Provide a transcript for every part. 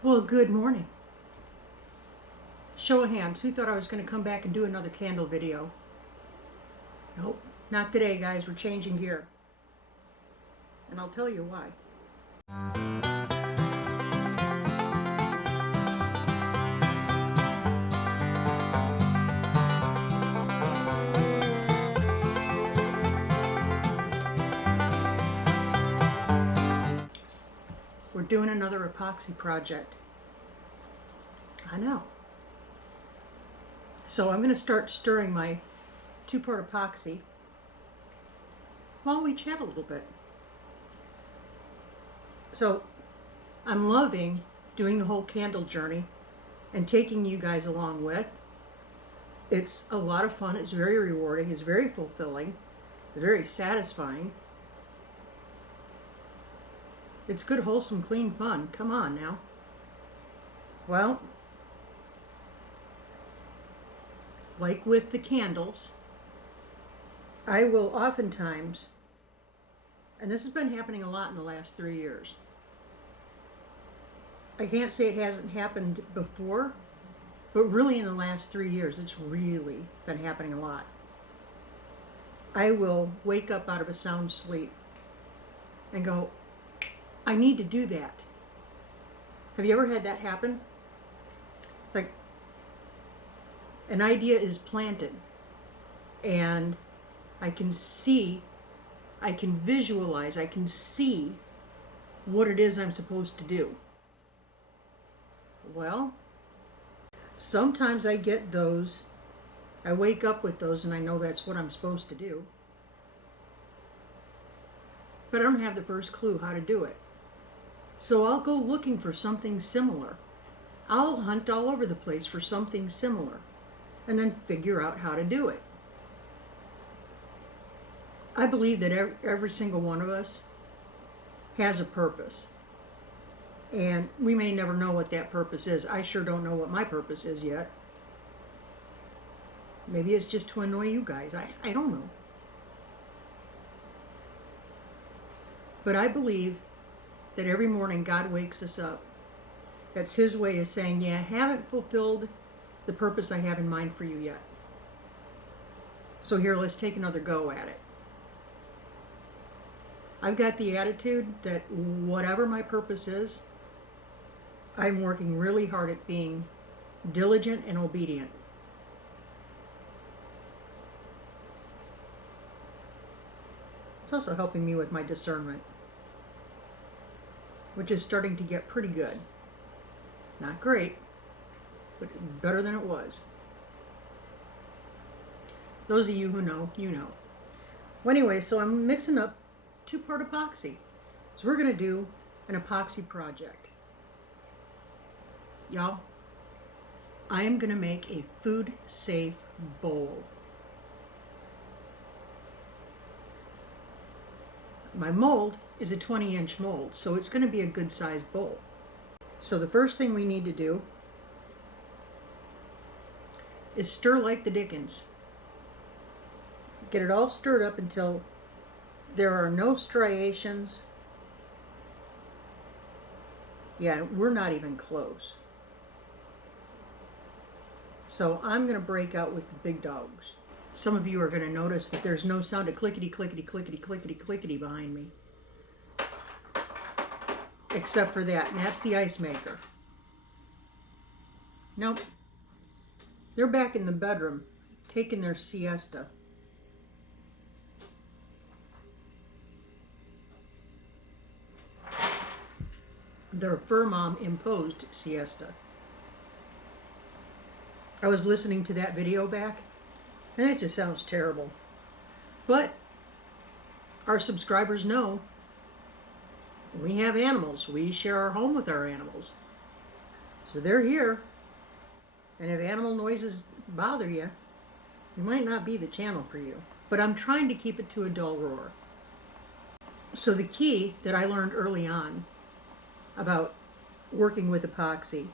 Well, good morning. Show of hands, who thought I was going to come back and do another candle video? Nope, not today, guys. We're changing gear. And I'll tell you why. We're doing another epoxy project. I know. So I'm going to start stirring my 2-part epoxy while we chat a little bit. So I'm loving doing the whole candle journey and taking you guys along with. It's a lot of fun. It's very rewarding. It's very fulfilling. It's very satisfying. It's good, wholesome, clean fun. Come on now. Well, like with the candles, I will oftentimes, and this has been happening a lot in the last 3 years. I can't say it hasn't happened before, but really in the last 3 years, it's really been happening a lot. I will wake up out of a sound sleep and go, I need to do that. Have you ever had that happen? Like, an idea is planted and I can see, I can visualize, I can see what it is I'm supposed to do. Well, sometimes I get those, I wake up with those and I know that's what I'm supposed to do, but I don't have the first clue how to do it. So I'll go looking for something similar. I'll hunt all over the place for something similar and then figure out how to do it. I believe that every single one of us has a purpose. And we may never know what that purpose is. I sure don't know what my purpose is yet. Maybe it's just to annoy you guys. I don't know. But I believe that every morning God wakes us up. That's His way of saying, yeah, I haven't fulfilled the purpose I have in mind for you yet. So here, let's take another go at it. I've got the attitude that whatever my purpose is, I'm working really hard at being diligent and obedient. It's also helping me with my discernment, which is starting to get pretty good. Not great, but better than it was. Those of you who know, you know. Well, anyway, so I'm mixing up 2-part epoxy. So we're going to do an epoxy project. Y'all, I am going to make a food-safe bowl. My mold is a 20-inch mold, so it's going to be a good-sized bowl. So the first thing we need to do is stir like the dickens. Get it all stirred up until there are no striations. Yeah, we're not even close. So I'm going to break out with the big dogs. Some of you are going to notice that there's no sound of clickety, clickety, clickety, clickety, clickety behind me. Except for that, and that's the ice maker. Nope. They're back in the bedroom, taking their siesta. Their fur mom imposed siesta. I was listening to that video back, and it just sounds terrible. But our subscribers know we have animals. We share our home with our animals. So they're here. And if animal noises bother you, it might not be the channel for you. But I'm trying to keep it to a dull roar. So the key that I learned early on about working with epoxy,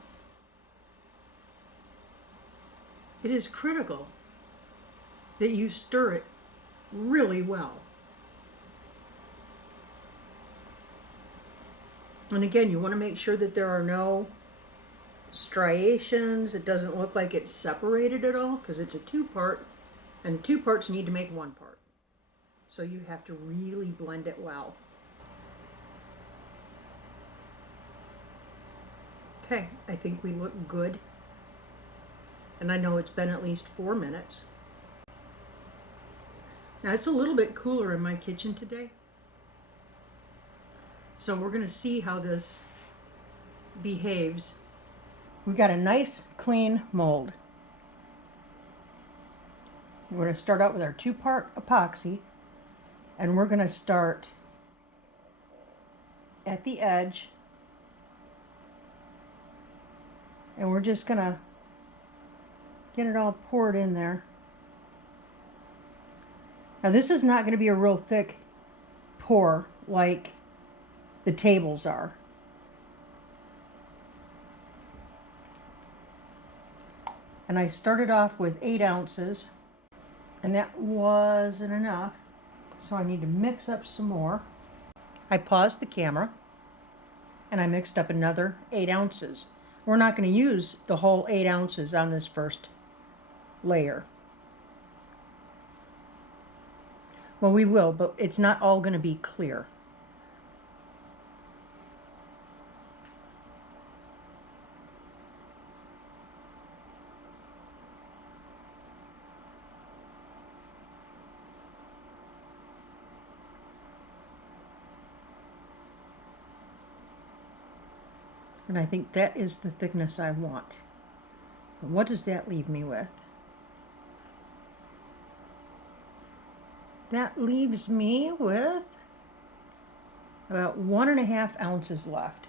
it is critical that you stir it really well. And again, you want to make sure that there are no striations. It doesn't look like it's separated at all because it's a two-part, and two parts need to make one part. So you have to really blend it well. Okay, I think we look good. And I know it's been at least 4 minutes. Now it's a little bit cooler in my kitchen today. So we're going to see how this behaves. We've got a nice clean mold. We're going to start out with our 2-part epoxy, and we're going to start at the edge, and we're just going to get it all poured in there. Now this is not going to be a real thick pour like the tables are. And I started off with 8 ounces, and that wasn't enough, so I need to mix up some more. I paused the camera, and I mixed up another 8 ounces. We're not going to use the whole 8 ounces on this first layer. Well, we will, but it's not all going to be clear. And I think that is the thickness I want. And what does that leave me with? That leaves me with about 1.5 ounces left.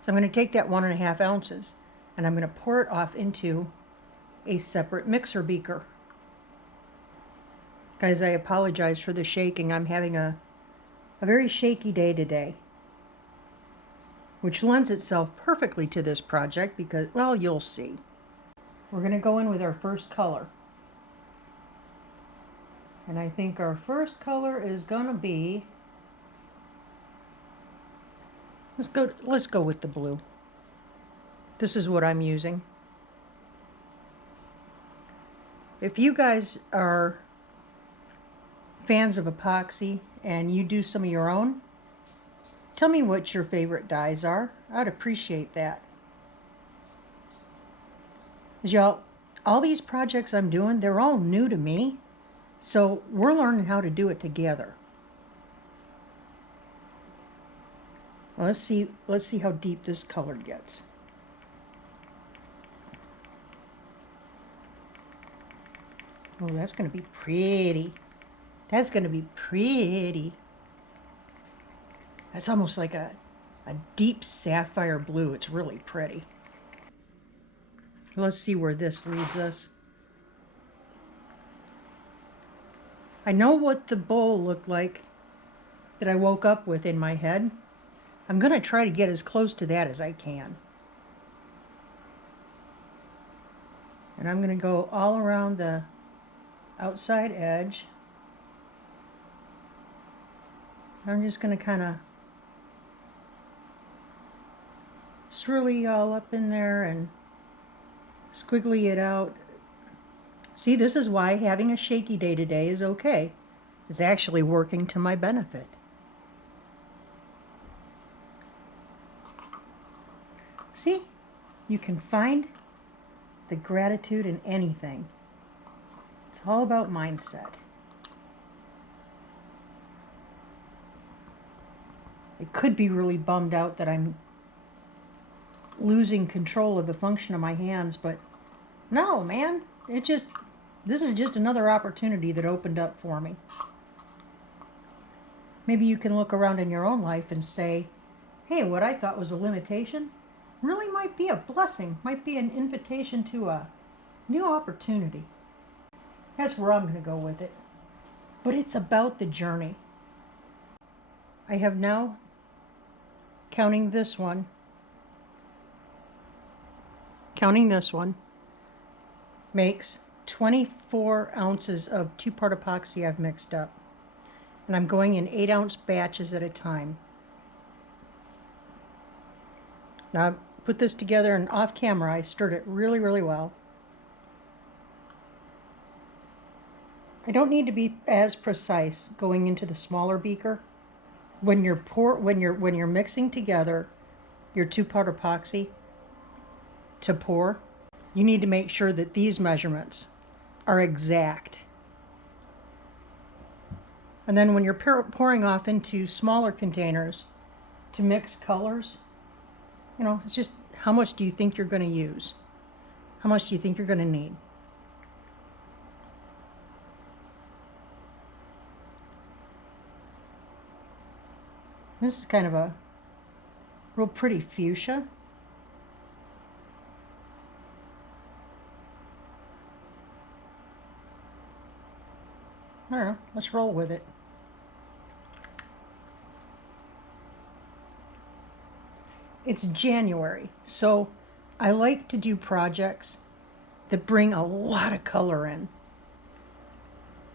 So I'm going to take that 1.5 ounces and I'm going to pour it off into a separate mixer beaker. Guys, I apologize for the shaking. I'm having a very shaky day today, which lends itself perfectly to this project because, well, you'll see. We're going to go in with our first color. And I think our first color is going to be, let's go with the blue. This is what I'm using. If you guys are fans of epoxy and you do some of your own, tell me what your favorite dyes are. I'd appreciate that. As y'all, all these projects I'm doing, they're all new to me. So we're learning how to do it together. Well, let's see how deep this color gets. Oh, that's going to be pretty. That's going to be pretty. That's almost like a deep sapphire blue. It's really pretty. Let's see where this leads us. I know what the bowl looked like that I woke up with in my head. I'm going to try to get as close to that as I can. And I'm going to go all around the outside edge. I'm just going to kind of swirly all up in there and squiggly it out. See, this is why having a shaky day today is okay. It's actually working to my benefit. See, you can find the gratitude in anything. It's all about mindset. I could be really bummed out that I'm losing control of the function of my hands, but no, man, this is just another opportunity that opened up for me. Maybe you can look around in your own life and say, hey, what I thought was a limitation really might be a blessing, might be an invitation to a new opportunity. That's where I'm going to go with it. But it's about the journey. I have now, counting this one, makes 24 ounces of 2-part epoxy I've mixed up. And I'm going in 8-ounce batches at a time. Now, put this together, and off camera I stirred it really, really well. I don't need to be as precise going into the smaller beaker. When you're mixing together your 2-part epoxy to pour, you need to make sure that these measurements are exact. And then when you're pouring off into smaller containers to mix colors, you know, it's just how much do you think you're going to use? How much do you think you're going to need? This is kind of a real pretty fuchsia. I don't know, let's roll with it. It's January, so I like to do projects that bring a lot of color in.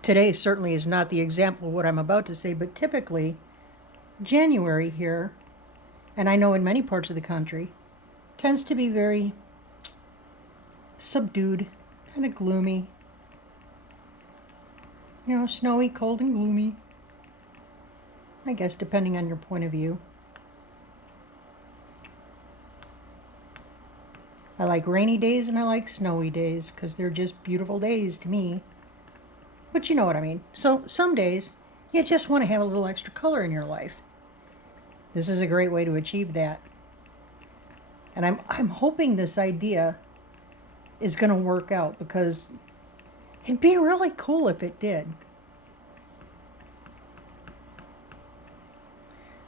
Today certainly is not the example of what I'm about to say, but typically January here, and I know in many parts of the country, tends to be very subdued, kind of gloomy. You know, snowy, cold, and gloomy. I guess depending on your point of view. I like rainy days and I like snowy days because they're just beautiful days to me. But you know what I mean. So some days you just want to have a little extra color in your life. This is a great way to achieve that. And I'm hoping this idea is going to work out because it'd be really cool if it did.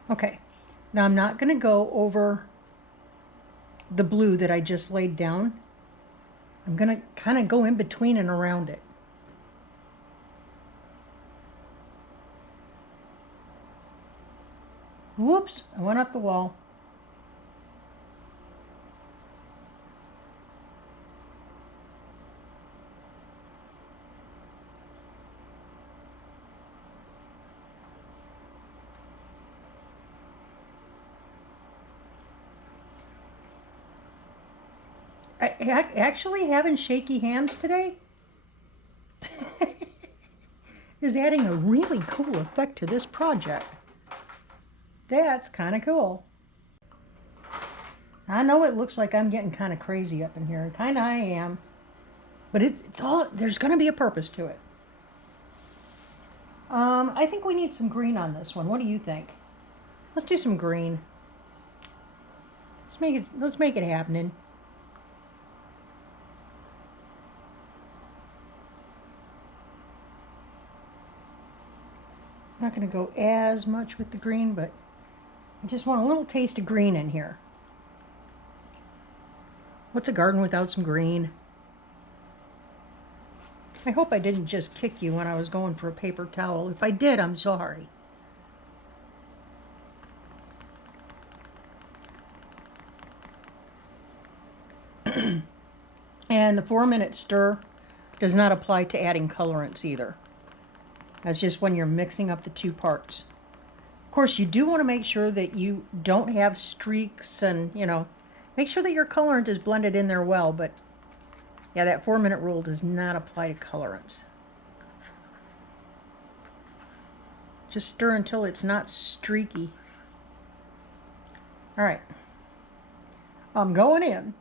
Okay, now I'm not going to go over the blue that I just laid down. I'm going to kind of go in between and around it. Whoops, I went up the wall. I actually having shaky hands today is adding a really cool effect to this project. That's kind of cool. I know it looks like I'm getting kind of crazy up in here. Kind of I am. But it's all, there's going to be a purpose to it. I think we need some green on this one. What do you think? Let's do some green. Let's make it happening. I'm not going to go as much with the green, but I just want a little taste of green in here. What's a garden without some green? I hope I didn't just kick you when I was going for a paper towel. If I did, I'm sorry. And the 4-minute stir does not apply to adding colorants either. That's just when you're mixing up the 2 parts. Of course, you do want to make sure that you don't have streaks and, you know, make sure that your colorant is blended in there well, but yeah, that 4-minute rule does not apply to colorants. Just stir until it's not streaky. All right, I'm going in.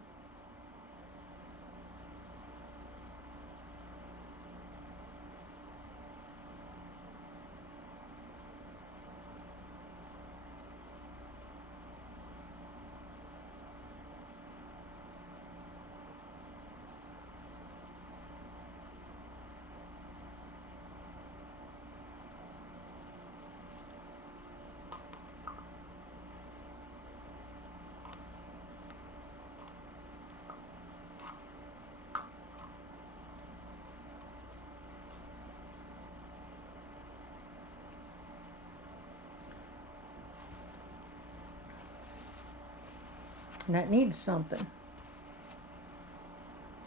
And that needs something.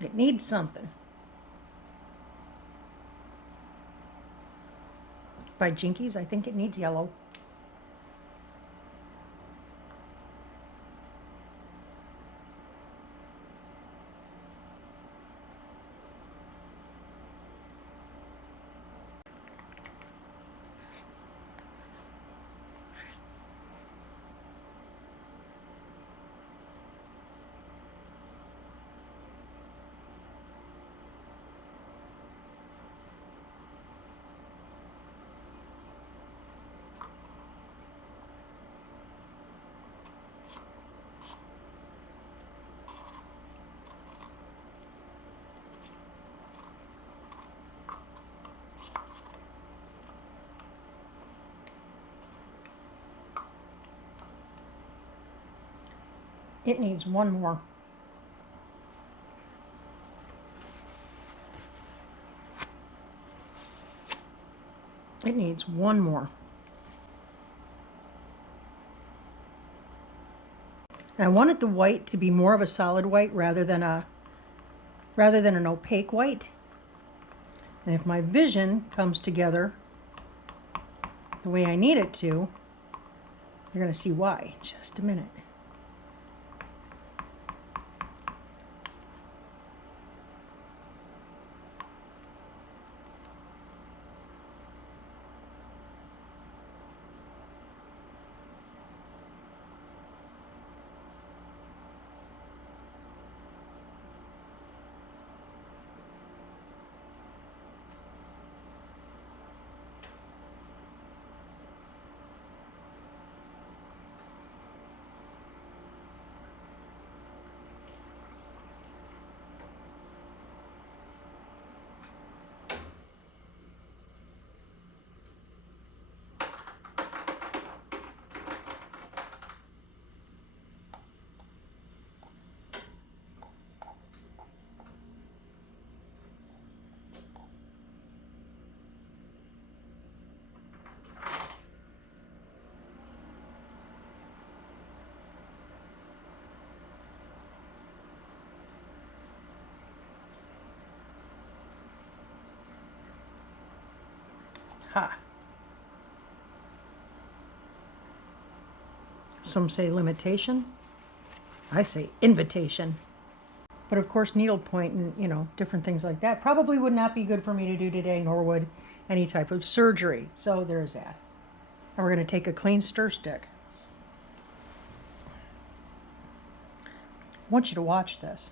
It needs something. By Jinkies, I think it needs yellow. It needs one more. It needs one more. And I wanted the white to be more of a solid white rather than an opaque white. And if my vision comes together the way I need it to, you're going to see why in just a minute. Ha. Some say limitation. I say invitation. But of course, needlepoint and, different things like that probably would not be good for me to do today, nor would any type of surgery. So there's that. And we're going to take a clean stir stick. I want you to watch this.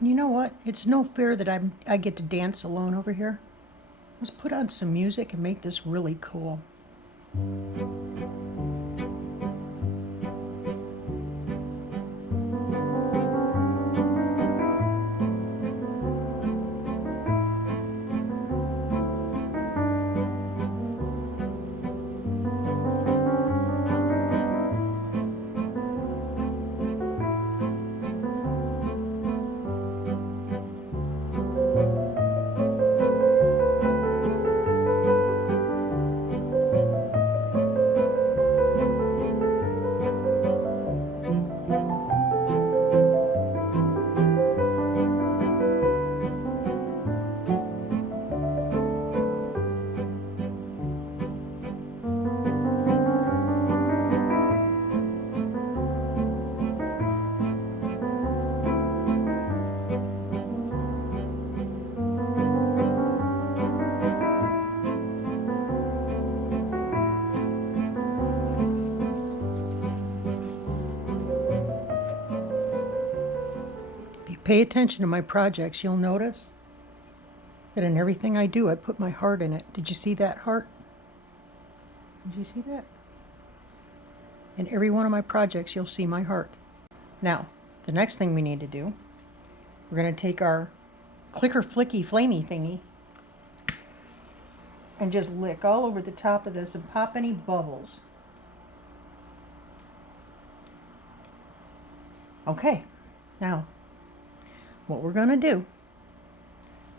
You know what? It's no fair that I get to dance alone over here. Let's put on some music and make this really cool. Pay attention to my projects, you'll notice that in everything I do, I put my heart in it. Did you see that heart? Did you see that? In every one of my projects, you'll see my heart. Now, the next thing we need to do, we're going to take our clicker flicky flamey thingy and just lick all over the top of this and pop any bubbles. Okay, now, what we're going to do,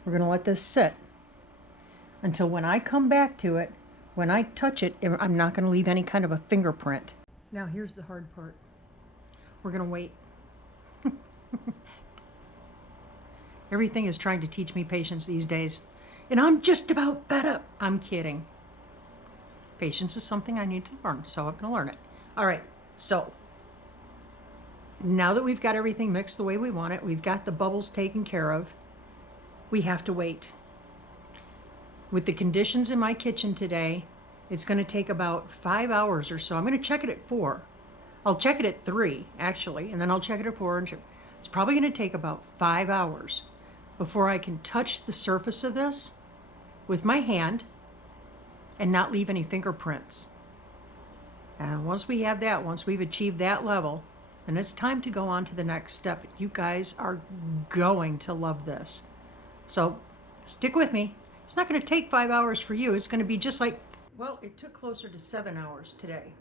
we're going to let this sit until when I come back to it, when I touch it, I'm not going to leave any kind of a fingerprint. Now here's the hard part. We're going to wait. Everything is trying to teach me patience these days, and I'm just about fed up. I'm kidding. Patience is something I need to learn, so I'm going to learn it. All right, so now that we've got everything mixed the way we want it, we've got the bubbles taken care of, we have to wait. With the conditions in my kitchen today, it's going to take about 5 hours or so. I'm going to check it at 4. I'll check it at 3, actually, and then I'll check it at 4. It's probably going to take about 5 hours before I can touch the surface of this with my hand and not leave any fingerprints. And once we have that, once we've achieved that level, then it's time to go on to the next step. You guys are going to love this. So stick with me. It's not going to take 5 hours for you. It's going to be just like, well, it took closer to 7 hours today.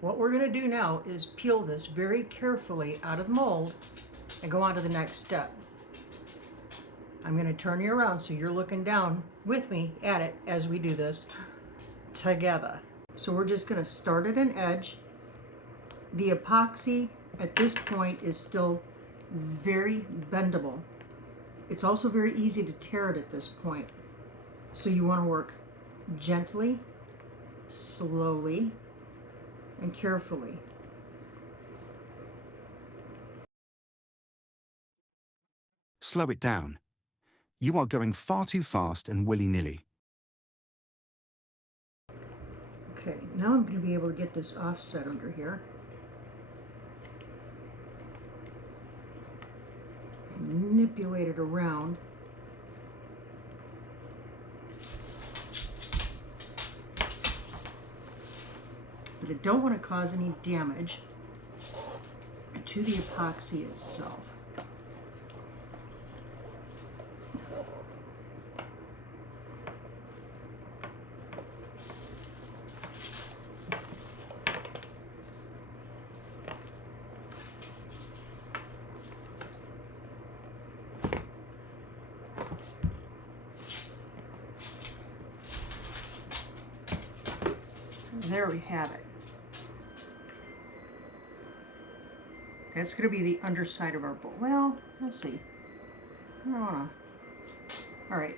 What we're going to do now is peel this very carefully out of the mold and go on to the next step. I'm going to turn you around so you're looking down with me at it as we do this together. So we're just going to start at an edge. The epoxy at this point is still very bendable. It's also very easy to tear it at this point. So you want to work gently, slowly, and carefully. Slow it down. You are going far too fast and willy-nilly. Okay, now I'm going to be able to get this offset under here. Manipulate it around. But I don't want to cause any damage to the epoxy itself. There we have it. That's going to be the underside of our bowl. Well, let's see. I don't wanna. All right.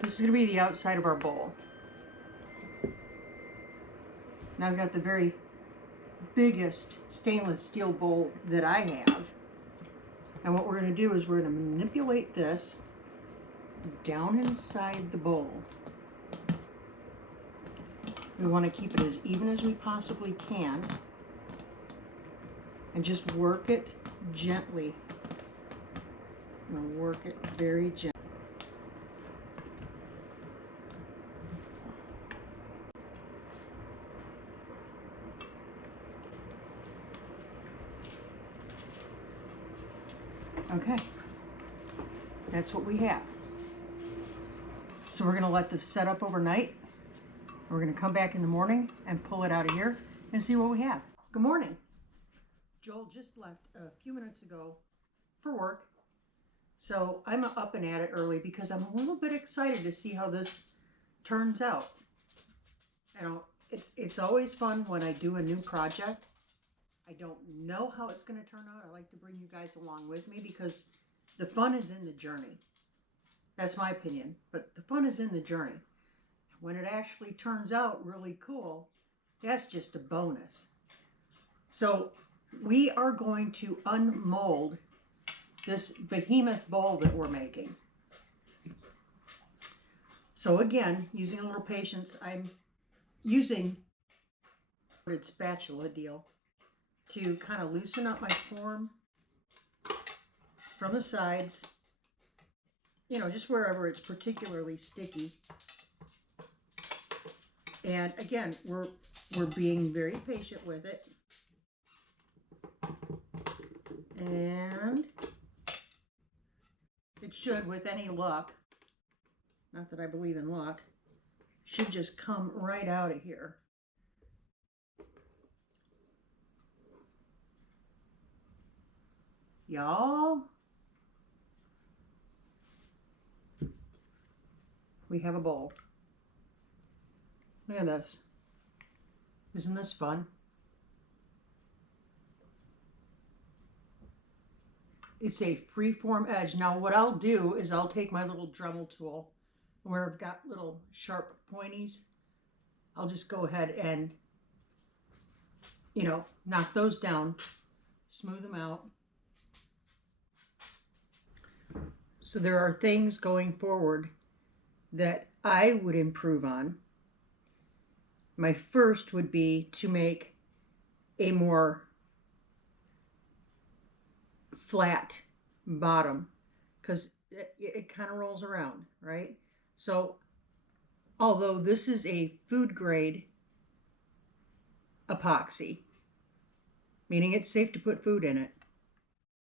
This is going to be the outside of our bowl. Now I've got the very biggest stainless steel bowl that I have. And what we're going to do is we're going to manipulate this down inside the bowl. We want to keep it as even as we possibly can and just work it gently. I'm going to work it very gently. Okay, that's what we have. So we're going to let this set up overnight. We're going to come back in the morning and pull it out of here and see what we have. Good morning. Joel just left a few minutes ago for work. So I'm up and at it early because I'm a little bit excited to see how this turns out. You know, it's always fun when I do a new project. I don't know how it's going to turn out. I like to bring you guys along with me because the fun is in the journey. That's my opinion, but the fun is in the journey. When it actually turns out really cool, that's just a bonus. So we are going to unmold this behemoth bowl that we're making. So again, using a little patience, I'm using a spatula deal to kind of loosen up my form from the sides, you know, just wherever it's particularly sticky. And again, we're being very patient with it. And it should, with any luck, not that I believe in luck, should just come right out of here. Y'all, we have a bowl. Look at this. Isn't this fun? It's a free-form edge. Now what I'll do is I'll take my little Dremel tool where I've got little sharp pointies. I'll just go ahead and, you know, knock those down, smooth them out. So there are things going forward that I would improve on. My first would be to make a more flat bottom, because it kind of rolls around, right? So although this is a food grade epoxy, meaning it's safe to put food in it,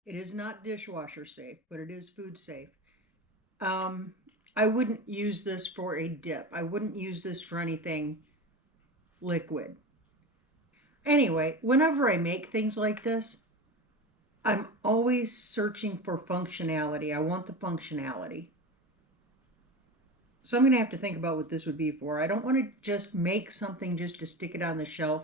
it is not dishwasher safe, but it is food safe. I wouldn't use this for a dip. I wouldn't use this for anything liquid. Anyway, whenever I make things like this, I'm always searching for functionality. I want the functionality. So I'm going to have to think about what this would be for. I don't want to just make something just to stick it on the shelf,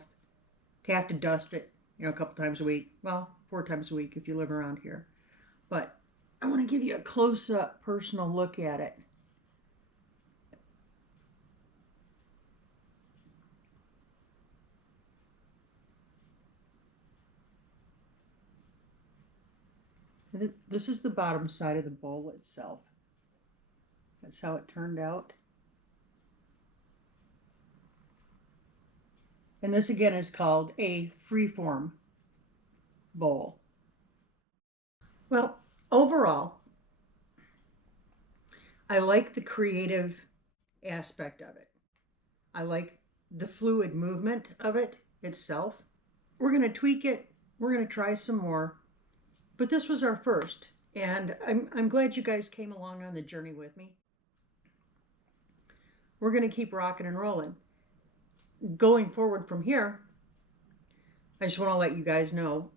to have to dust it, a couple times a week. Well, 4 times a week if you live around here. But I want to give you a close-up personal look at it. This is the bottom side of the bowl itself. That's how it turned out. And this again is called a freeform bowl. Well, overall, I like the creative aspect of it. I like the fluid movement of it itself. We're going to tweak it. We're going to try some more. But this was our first. And I'm glad you guys came along on the journey with me. We're going to keep rocking and rolling. Going forward from here, I just want to let you guys know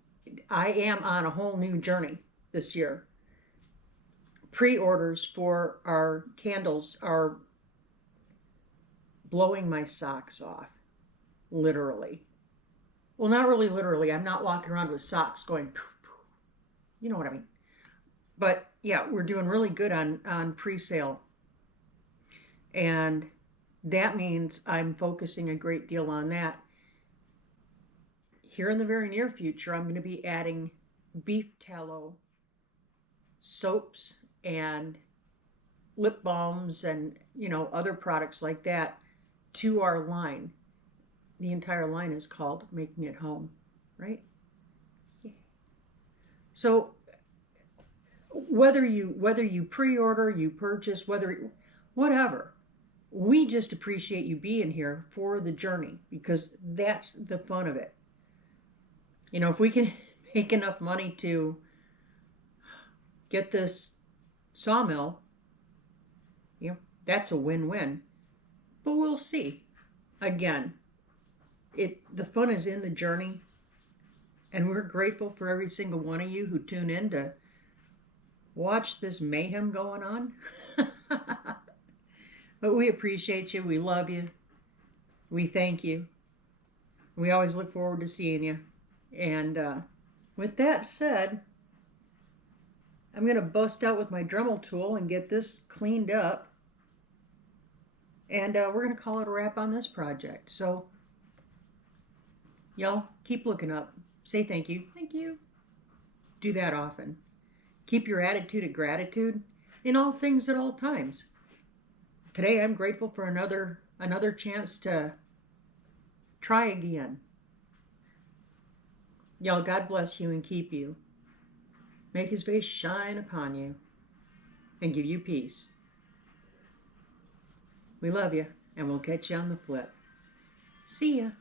I am on a whole new journey this year. Pre-orders for our candles are blowing my socks off, literally. Well, not really literally. I'm not walking around with socks going poof, poof. You know what I mean. But yeah, we're doing really good on pre-sale. And that means I'm focusing a great deal on that. Here in the very near future, I'm going to be adding beef tallow soaps and lip balms and other products like that to our line. The entire line is called Making It Home, right? Yeah. So whether you pre-order, you purchase, whatever, we just appreciate you being here for the journey, because that's the fun of it. If we can make enough money to get this sawmill, that's a win-win. But we'll see. Again, the fun is in the journey, and we're grateful for every single one of you who tune in to watch this mayhem going on. But we appreciate you. We love you. We thank you. We always look forward to seeing you. And with that said, I'm going to bust out with my Dremel tool and get this cleaned up. And we're going to call it a wrap on this project. So, y'all, keep looking up. Say thank you. Thank you. Do that often. Keep your attitude of gratitude in all things at all times. Today, I'm grateful for another chance to try again. Y'all, God bless you and keep you. Make his face shine upon you and give you peace. We love you, and we'll catch you on the flip. See ya.